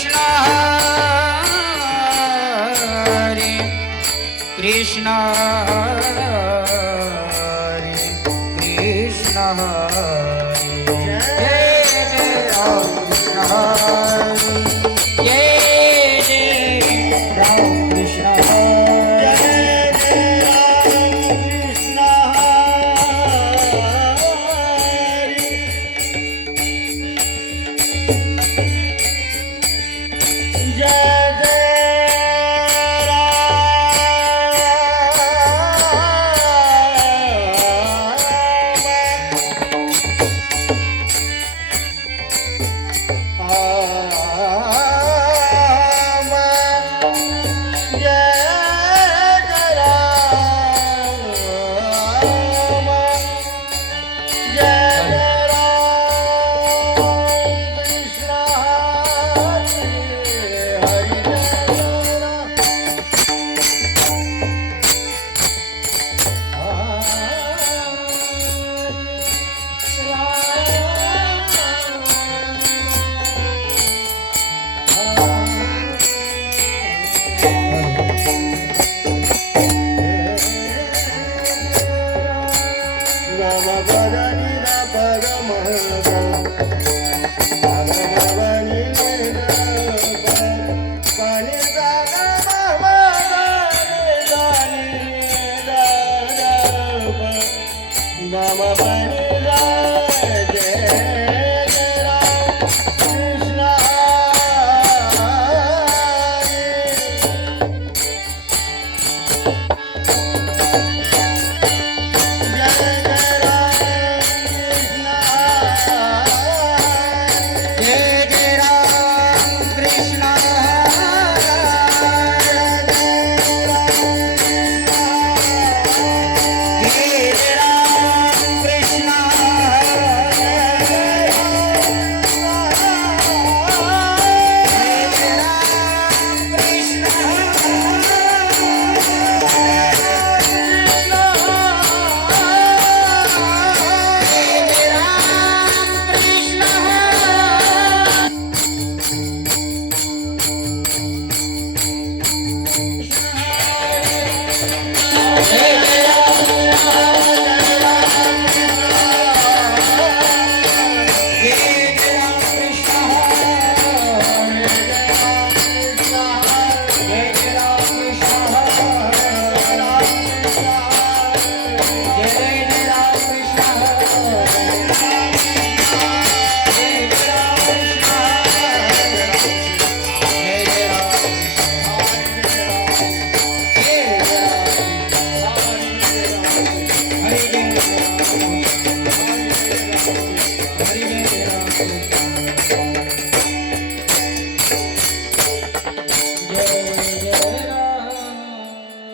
Krishna Hari Krishna Hari Krishna Jai Jai Ram Krishna Jai Jai Ram Krishna Yeah. Yeah.